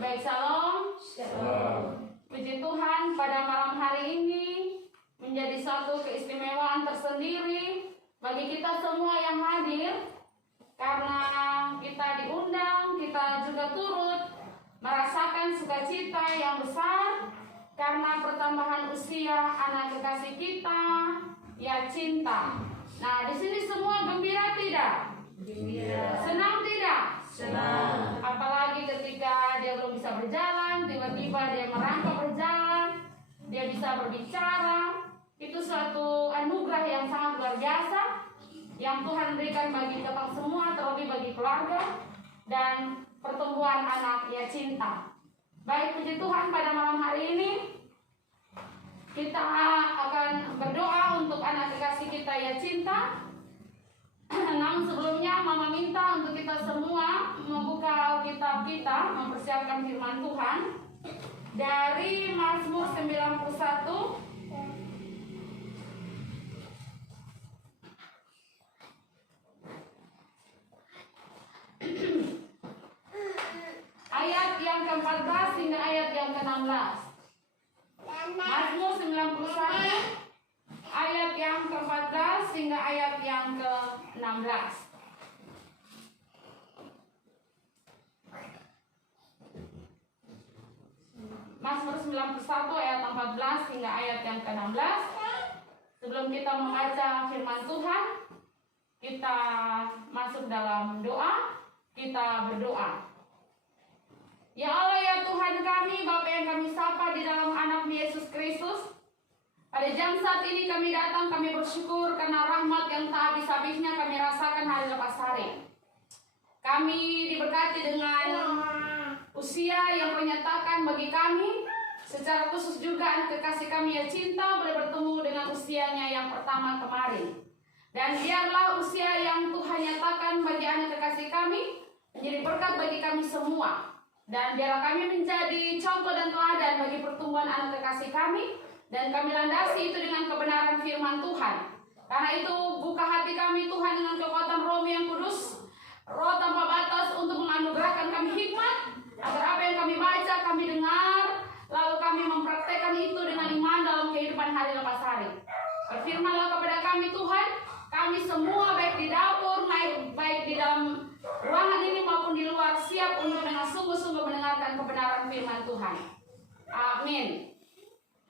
Baik, shalom. Shalom. Puji Tuhan, pada malam hari ini menjadi satu keistimewaan tersendiri bagi kita semua yang hadir, karena kita diundang, kita juga turut merasakan sukacita yang besar karena pertambahan usia anak kekasih kita, Yacinta. Nah, di sini semua gembira tidak? Gembira. Senang tidak? Senang. Apalagi ketika dia belum bisa berjalan, tiba-tiba dia merangkak berjalan, dia bisa berbicara. Itu suatu anugerah yang sangat luar biasa yang Tuhan berikan bagi kita semua, terlebih bagi keluarga dan pertumbuhan anak Yacinta. Baik, puji Tuhan, pada malam hari ini kita akan berdoa untuk anak kekasih kita Yacinta. Namun sebelumnya Mama minta untuk kita semua membuka Alkitab kita, mempersiapkan firman Tuhan dari Mazmur 91 ayat yang ke-14 hingga ayat yang ke-16. Mazmur 91 ayat yang ke-14 hingga ayat yang ke-16. Mazmur 91 ayat 14 hingga ayat yang ke-16. Sebelum kita membaca firman Tuhan, kita masuk dalam doa. Kita berdoa. Ya Allah, ya Tuhan kami, Bapa yang kami sapa di dalam anak Yesus Kristus, pada jam saat ini kami datang, kami bersyukur karena rahmat yang tak habis-habisnya kami rasakan hari lepas hari. Kami diberkati dengan usia yang menyatakan bagi kami, secara khusus juga anak kekasih kami Yacinta boleh bertemu dengan usianya yang pertama kemarin. Dan biarlah usia yang Tuhan nyatakan bagi anak kekasih kami menjadi berkat bagi kami semua. Dan biarlah kami menjadi contoh dan teladan bagi pertumbuhan anak kekasih kami. Dan kami landasi itu dengan kebenaran firman Tuhan. Karena itu buka hati kami Tuhan dengan kekuatan Roh yang kudus, Roh tanpa batas, untuk menganugerahkan kami hikmat, agar apa yang kami baca, kami dengar, lalu kami mempraktekkan itu dengan iman dalam kehidupan hari lepas hari. Berfirmanlah kepada kami Tuhan, kami semua baik di dapur, baik di dalam ruangan ini maupun di luar, siap untuk dengan sungguh-sungguh mendengarkan kebenaran firman Tuhan. Amin.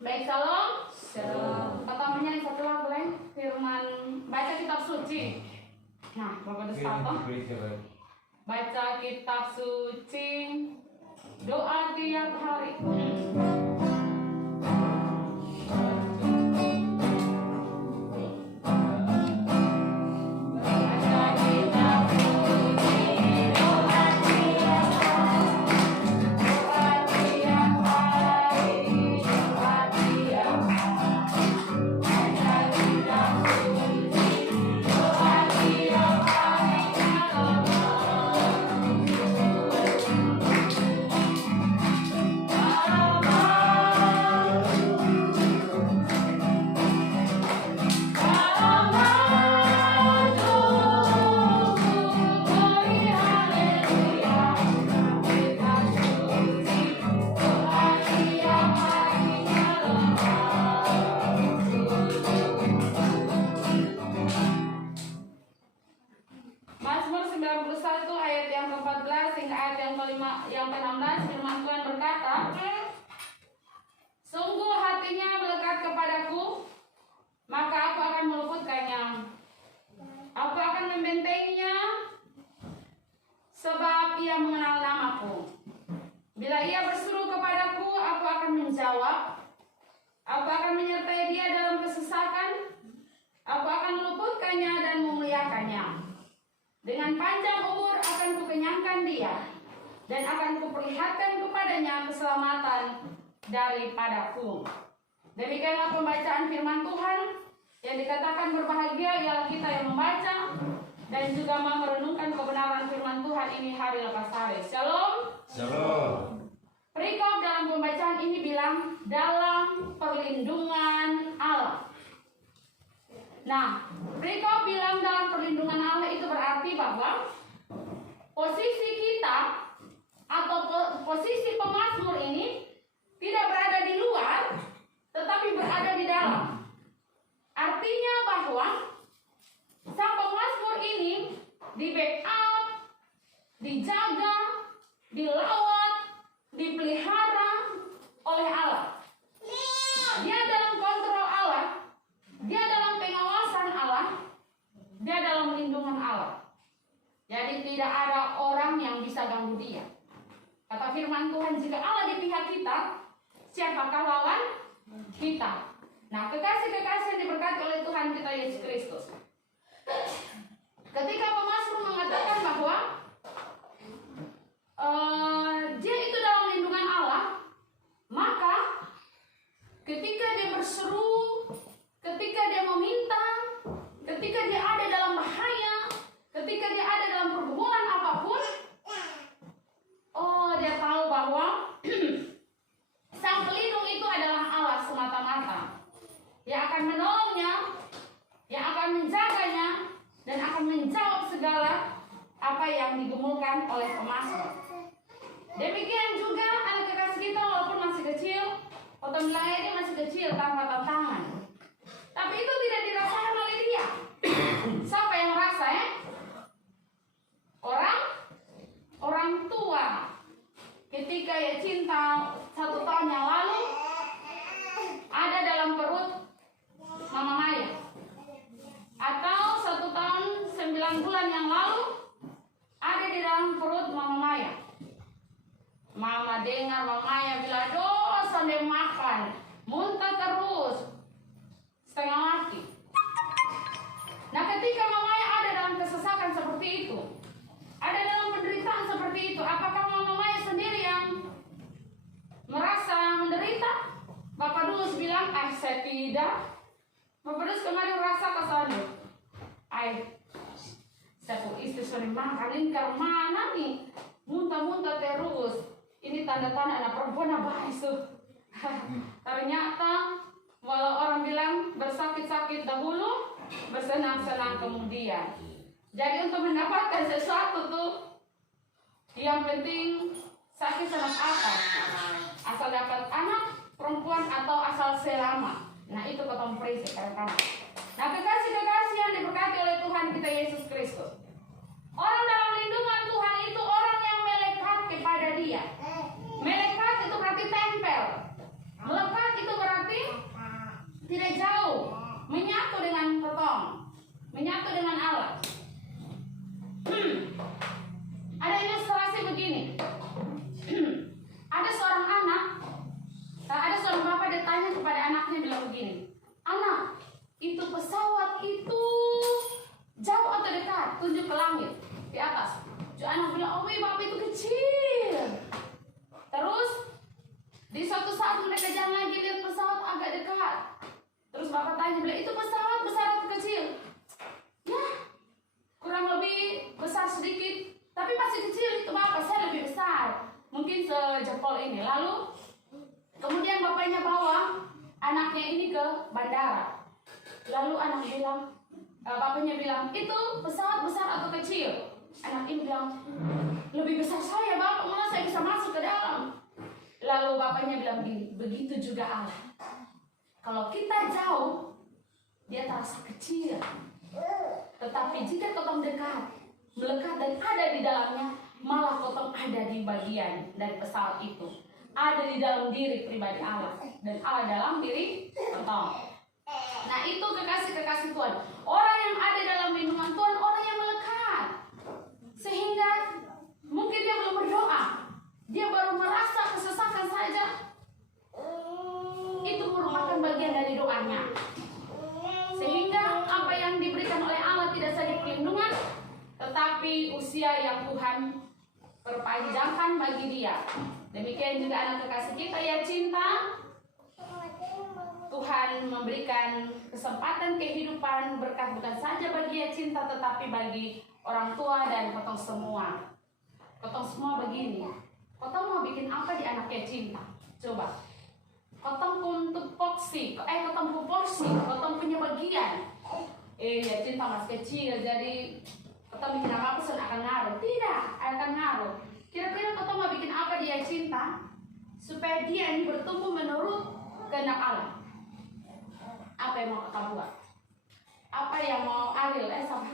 Baik, shalom. Shalom. Pertamanya yang satu lagu boleh firman baca kitab suci. Nah, Bapak Destato, baca kitab suci, doa tiap hari. 91 ayat yang ke-14 hingga ayat yang ke-16, firman Tuhan berkata, sungguh hatinya melekat kepadaku, maka aku akan meluputkannya. Aku akan membentenginya, sebab ia mengenal namaku. Bila ia berseru kepadaku, aku akan menjawab. Aku akan menyertai dia dalam kesesakan. Aku akan meluputkannya dan memuliakannya. Dengan panjang umur akan kukenyangkan dia, dan akan kuperlihatkan kepadanya keselamatan daripadaku. Demikianlah pembacaan firman Tuhan. Yang dikatakan berbahagia ialah kita yang membaca dan juga merenungkan kebenaran firman Tuhan ini hari lepas hari. Shalom. Shalom. Perikop dalam pembacaan ini bilang dalam perlindungan Allah. Nah, perikop bilang dalam perlindungan Allah itu berarti bahwa posisi kita atau posisi pemazmur ini tidak berada di luar, tetapi berada di dalam. Artinya bahwa sang pemazmur ini di backup, dijaga, dilawat, dipelihara oleh Allah. Dia dalam kontrol Allah, dia dalam pengawasan Allah, dia dalam lindungan Allah. Jadi tidak ada orang yang bisa ganggu dia. Kata firman Tuhan, jika Allah di pihak kita, siapakah lawan kita? Nah, kekasih-kekasih yang diberkati oleh Tuhan kita Yesus Kristus. Ketika pemazmur mengatakan bahwa dia itu dalam lindungan Allah, maka ketika dia berseru, ketika dia meminta, ketika dia ada dalam bahaya, ketika dia ada dalam pergumulan apapun, dia tahu bahwa sang pelindung itu adalah Allah semata-mata, yang akan menolongnya, yang akan menjaganya, dan akan menjawab segala apa yang digumulkan oleh pemazmur. Demikian juga anak kekasih kita walaupun masih kecil, atau bilangnya dia masih kecil tanpa tantangan, tapi itu tidak dirasakan oleh dia. Siapa yang merasa ya? Orang tua. Ketika ya cinta 1 tahun yang lalu ada dalam perut Mama Maya, atau 1 tahun 9 bulan yang lalu ada di dalam perut Mama Maya. Mama dengar Mama Maya bilang, dosa dia makan, muntah terus, setengah mati. Nah, ketika Mama Maya ada dalam kesesakan seperti itu, ada dalam penderitaan seperti itu, apakah Mama Maya sendiri yang merasa menderita? Bapak Dulus bilang, saya tidak. Bapak Dulus kemarin merasa kesana. Saya pun istri sering makan, karena mana nih? Muntah-muntah terus. Ini tanda-tanda anak perempuan apa itu? Ternyata walau orang bilang bersakit-sakit dahulu, bersenang-senang kemudian. Jadi untuk mendapatkan sesuatu tuh, yang penting sakit senang apa? Asal dapat anak perempuan atau asal selama. Nah, itu ketemu prinsip kadang-kadang. Nah, kekasih-kekasih yang diberkati oleh Tuhan kita Yesus Kristus, orang dalam lindungan Tuhan itu orang yang melekat kepada Dia. Melekat itu berarti tempel. Melekat itu berarti tidak jauh, menyatu dengan ketong, menyatu dengan Allah. Ada ilustrasi begini. Ada seorang anak, ada seorang bapak dia tanya kepada anaknya bilang begini, anak, itu pesawat itu jauh atau dekat? Tunjuk ke langit di atas. Anak bilang, oh bapak itu kecil. Terus di suatu saat mereka jalan lagi lihat pesawat agak dekat. Terus bapak tanya bilang, itu pesawat besar atau kecil? Ya, kurang lebih besar sedikit, tapi masih kecil itu bapak, saya lebih besar, mungkin sejempol ini. Lalu kemudian bapaknya bawa anaknya ini ke bandara. Lalu anak bilang, bapaknya bilang, itu pesawat besar atau kecil? Anak ini bilang, lebih besar saya bapak, malah saya bisa masuk ke dalam. Lalu bapaknya bilang begini, begitu juga Allah. Kalau kita jauh, dia terasa kecil. Tetapi jika ketemu dekat, melekat dan ada di dalamnya, malah kotong ada di bagian dari pesawat itu, ada di dalam diri pribadi Allah dan Allah dalam diri kotong. Nah itu kekasih-kekasih Tuhan, orang yang ada dalam lindungan Tuhan, orang yang melekat, sehingga mungkin dia belum berdoa, dia baru merasa kesesakan saja, itu merupakan bagian dari doanya, sehingga apa yang diberikan oleh Allah tidak saja perlindungan, tetapi usia yang Tuhan perpanjangkan bagi dia. Demikian juga anak kekasih kita yang cinta, Tuhan memberikan kesempatan kehidupan berkat bukan saja bagi yang cinta, tetapi bagi orang tua dan kotong semua. Kotong semua begini, kotong mau bikin apa di anak yang cinta? Coba, kotong pun tupoksi, kotong pun porsi, kotong punya bagian. Ya cinta masih kecil, jadi kotong bikin apa pun akan ngaruh. Tidak, akan ngaruh. Kira-kira kotong mau bikin apa dia cinta? Supaya dia ini bertumbuh menurut kehendak Allah. Apa yang mau kotong buat? Apa yang mau Ariel? Sama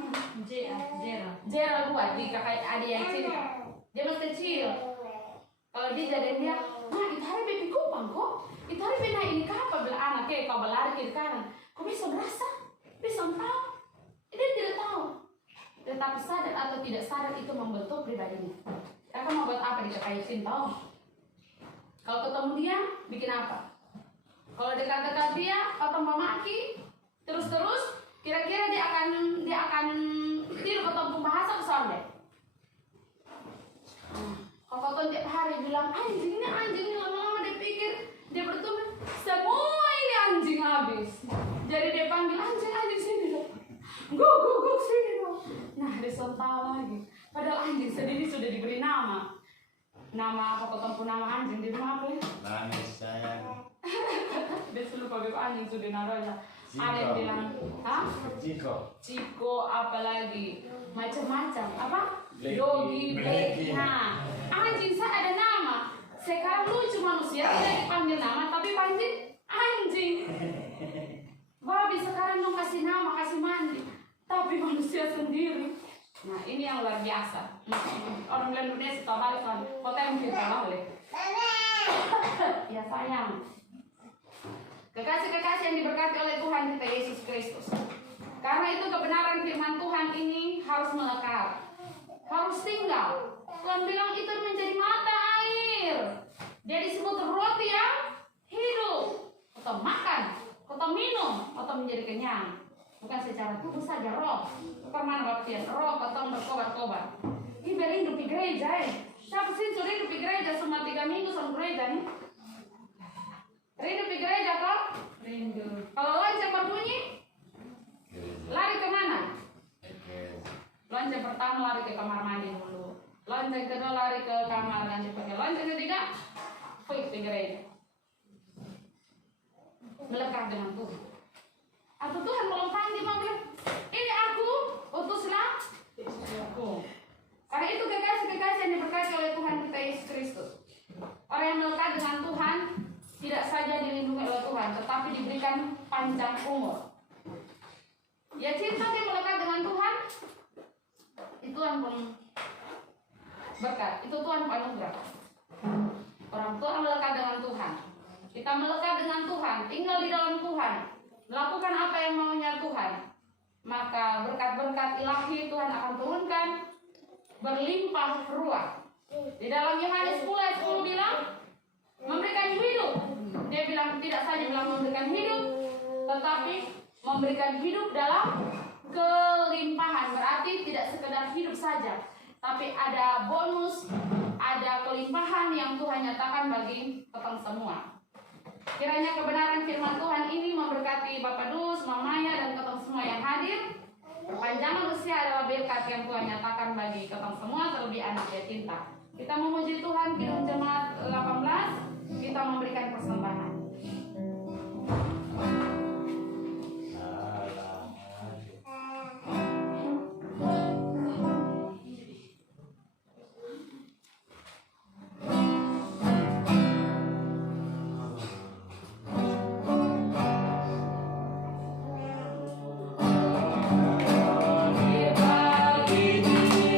Jera buat di kakak adik yang cinta. Dia masih kecil. Kalau dia jadiin dia, nah itu hari baby kupang kok. Itu hari bina ini apa bila anak kau berlari kiri kanan. Kau bisa merasa, bisa tahu. Dia tidak tahu. Tetapi sadar atau tidak sadar itu membentuk pribadinya. Kakak mau buat apa di kakak cinta? Kalau ketemu dia, bikin apa? Kalau dekat-dekat dia, kau tambah maki, terus-terus, kira-kira dia akan tiru ketemu bahasa besar deh. Kalau kau tiap hari bilang anjing ini, lama-lama dia pikir dia bertumbuh, semua ini anjing habis. Jadi dia panggil anjing sini dong, go sini dong. Nah dia sontak lagi. Padahal anjing sendiri sudah diberi nama. Nama apa ketemu nama anjing di rumah apa ya? Nangis sayang. Dia selalu pakai anjing sudah naronya. Ada yang bilang, Ciko, apalagi macam-macam, apa? Yogi, Blacky. Nah, anjing saya ada nama. Sekarang lucu manusia tidak dipanggil nama, tapi panggil anjing. Babi sekarang dong kasih nama, kasih mandi, tapi manusia sendiri. Nah ini yang luar biasa. Orang bilang Indonesia tahu balik kan, kota yang kita balik. Ya sayang. Kekasih-kekasih yang diberkati oleh Tuhan kita Yesus Kristus. Karena itu kebenaran firman Tuhan ini harus melekat, harus tinggal. Tuhan bilang itu menjadi mata air. Dia disebut roti yang hidup. Atau makan, atau minum, atau menjadi kenyang. Bukan secara tubuh saja, roh. Kemana baptian? Roh, atau berkobar-kobar. Ini hidup di gereja Siapa sih sudah hidup di gereja semua 3 minggu sama gereja nih? Rindu di gereja kok? Rindu. Kalau lonceng berbunyi, lari kemana? Lonceng pertama lari ke kamar mandi dulu. Lonceng kedua lari ke kamar ganti pakaian. Lonceng ketiga, fix di gereja. Melekat dengan Tuhan. Atau Tuhan belum panggil bilang, ini aku, utuslah aku. Karena itu kekasih-kekasih yang diberkati oleh Tuhan kita Yesus Kristus. Orang yang melekat dengan Tuhan tidak saja dilindungi oleh Tuhan, tetapi diberikan panjang umur. Ya cinta yang melekat dengan Tuhan, itu Tuhan pun berkat, itu Tuhan anugerah. Orang tua melekat dengan Tuhan. Kita melekat dengan Tuhan, tinggal di dalam Tuhan, melakukan apa yang maunya Tuhan. Maka berkat-berkat ilahi Tuhan akan turunkan berlimpah ruah. Di dalam Yohanes 10:10 bilang memberikan hidup. Dia bilang tidak saja bilang memberikan hidup, tetapi memberikan hidup dalam kelimpahan. Berarti tidak sekedar hidup saja, tapi ada bonus, ada kelimpahan yang Tuhan nyatakan bagi kita semua. Kiranya kebenaran firman Tuhan ini memberkati Bapak Dus, Mamanya, dan kita semua yang hadir. Perpanjangan usia adalah berkat yang Tuhan nyatakan bagi kita semua, terlebih anak ya cinta. Kita memuji Tuhan, Kidung Jemaat 18, kita memberikan persembahan. Berbagi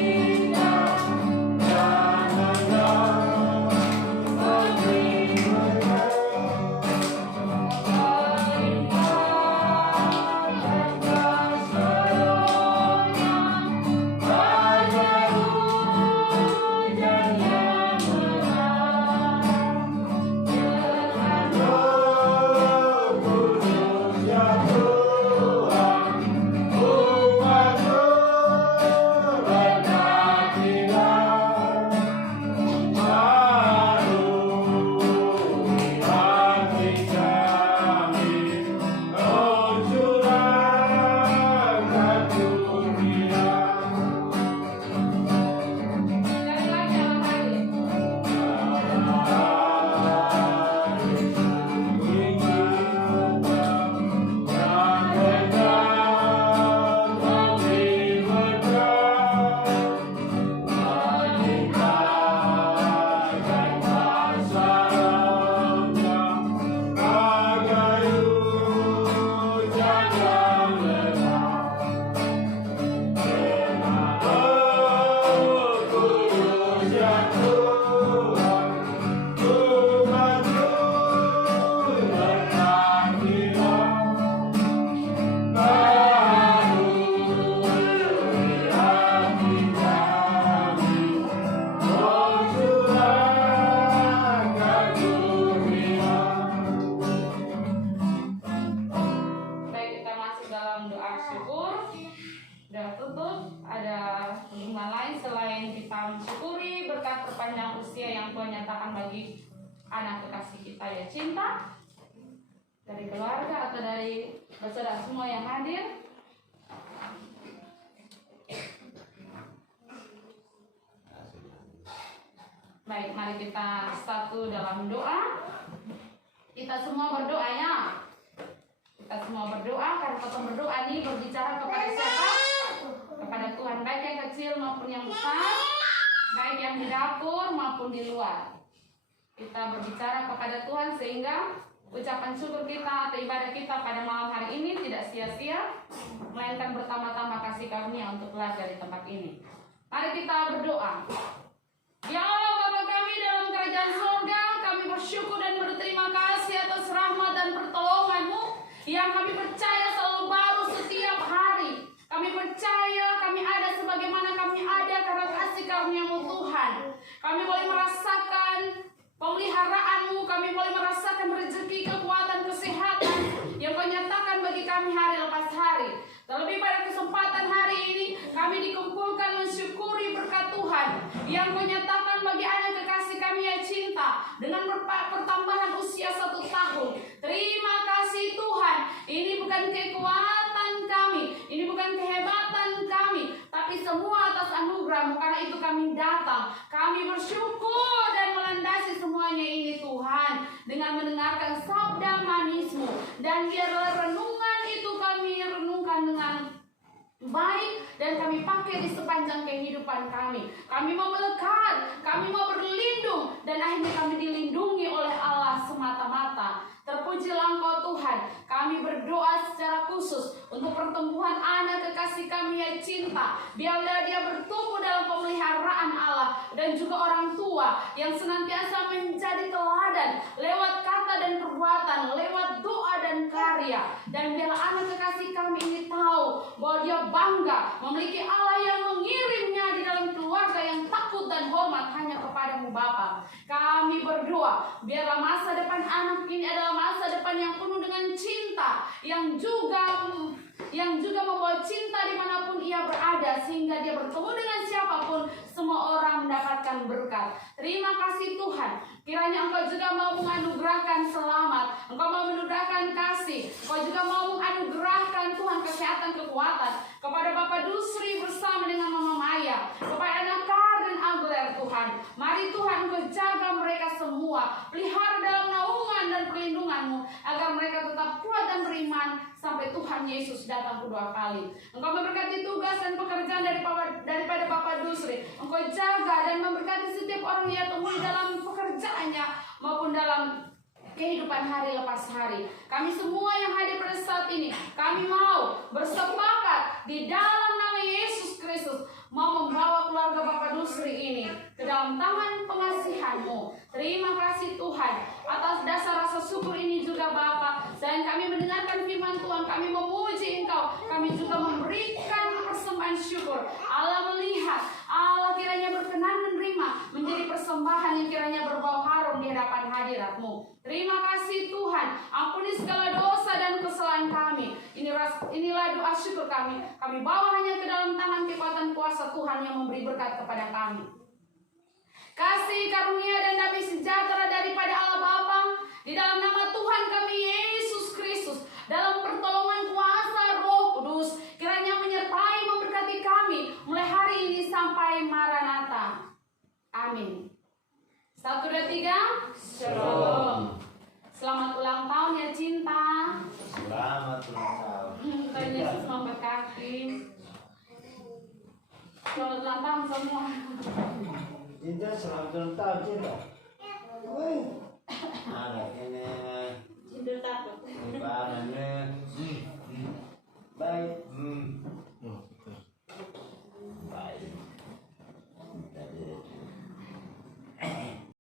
lain kita mensyukuri berkat perpanjang usia yang Tuhan nyatakan bagi anak kekasih kita ya cinta, dari keluarga atau dari saudara semua yang hadir. Baik, mari kita satu dalam doa. Kita semua berdoa ya. Kita semua berdoa, karena kata berdoa ini berbicara kepada siapa? Kepada Tuhan, baik yang kecil maupun yang besar, baik yang di dapur maupun di luar. Kita berbicara kepada Tuhan sehingga ucapan syukur kita atau ibadah kita pada malam hari ini tidak sia-sia, melainkan bertambah-tambah kasih karunia untuk keluar dari tempat ini. Mari kita berdoa. Ya Allah Bapa kami dalam kerajaan surga, kami bersyukur dan berterima kasih atas rahmat dan pertolongan-Mu yang kami percaya selalu baru setiap hari. Kami percaya kami ada sebagaimana kami ada karena kasih karunia-Mu Tuhan. Kami boleh merasakan pemeliharaan-Mu, kami boleh merasakan rezeki, kekuatan, kesehatan yang Kau nyatakan bagi kami hari lepas hari. Terlebih pada kesempatan hari ini kami dikumpulkan mensyukuri berkat Tuhan yang Kau nyatakan bagi anak kekasih kami yang cinta dengan pertambahan usia 1 tahun. Terima kasih Tuhan. Ini bukan kekuatan kami, ini bukan kehebatan kami, tapi semua atas anugerah-Mu. Karena itu kami datang, kami bersyukur dan melandasi semuanya ini Tuhan dengan mendengarkan sabda manis-Mu. Dan biarlah renungan itu kami renungkan dengan baik dan kami pakai di sepanjang kehidupan kami. Kami mau melekat, kami mau berlindung, dan akhirnya kami dilindungi oleh Allah semata-mata. Terpujilah Engkau Tuhan. Kami berdoa secara khusus untuk pertumbuhan anak kekasih kami yang cinta. Biarlah dia bertumbuh dalam pemeliharaan Allah, dan juga orang tua yang senantiasa menjadi teladan lewat kata dan perbuatan, lewat doa dan karya. Dan biarlah anak kekasih kami ini tahu bahwa dia bangga memiliki Allah yang mengirimnya di dalam keluarga yang takut dan hormat hanya kepadamu Bapa. Kami berdoa biarlah masa depan anak ini adalah masa depan yang penuh dengan cinta, yang juga membawa cinta dimanapun ia berada, sehingga dia bertemu dengan siapapun semua orang mendapatkan berkat. Terima kasih Tuhan. Kiranya Engkau juga mau menganugerahkan selamat, Engkau mau menganugerahkan kasih, Engkau juga mau menganugerahkan Tuhan kesehatan, kekuatan kepada Bapak Dusri bersama dengan Mama Maya, kepada anak Kar dan Agler Tuhan. Mari Tuhan Engkau jaga mereka semua, pelihara dalam naungan dan perlindungan-Mu, agar mereka tetap kuat dan beriman sampai Tuhan Yesus datang kedua kali. Engkau memberkati tugas dan pekerjaan daripada Bapak Dusri. Engkau jaga dan memberkati setiap orang yang temui dalam pekerjaannya maupun dalam kehidupan hari lepas hari. Kami semua yang hadir pada saat ini, kami mau bersepakat di dalam nama Yesus Kristus, mau membawa keluarga Bapak Dusri ini ke dalam tangan pengasihan-Mu. Terima kasih Tuhan atas dasar rasa syukur ini juga Bapa. Dan kami mendengarkan firman Tuhan, kami memuji Engkau, kami juga memberikan persembahan syukur. Allah melihat, Allah kiranya berkenan menerima menjadi persembahan yang kiranya berbau harum di hadapan hadirat-Mu. Terima kasih Tuhan, ampuni segala dosa dan kesalahan kami. Inilah doa syukur kami. Kami bawa hanya ke dalam tangan kekuatan kuasa Tuhan yang memberi berkat kepada kami. Kasih karunia dan damai sejahtera daripada Allah Bapa, di dalam nama Tuhan kami Yesus Kristus, dalam pertolongan kuasa Roh Kudus, kiranya menyertai memberkati kami mulai hari ini sampai Maranatha. Amin. 1, 2, 3. Shalom. Selamat ulang tahun ya cinta. Selamat ulang tahun. Tuhan Yesus memberkati. Selamat ulang tahun semua. Cinta, selamat ulang tahun Cinta.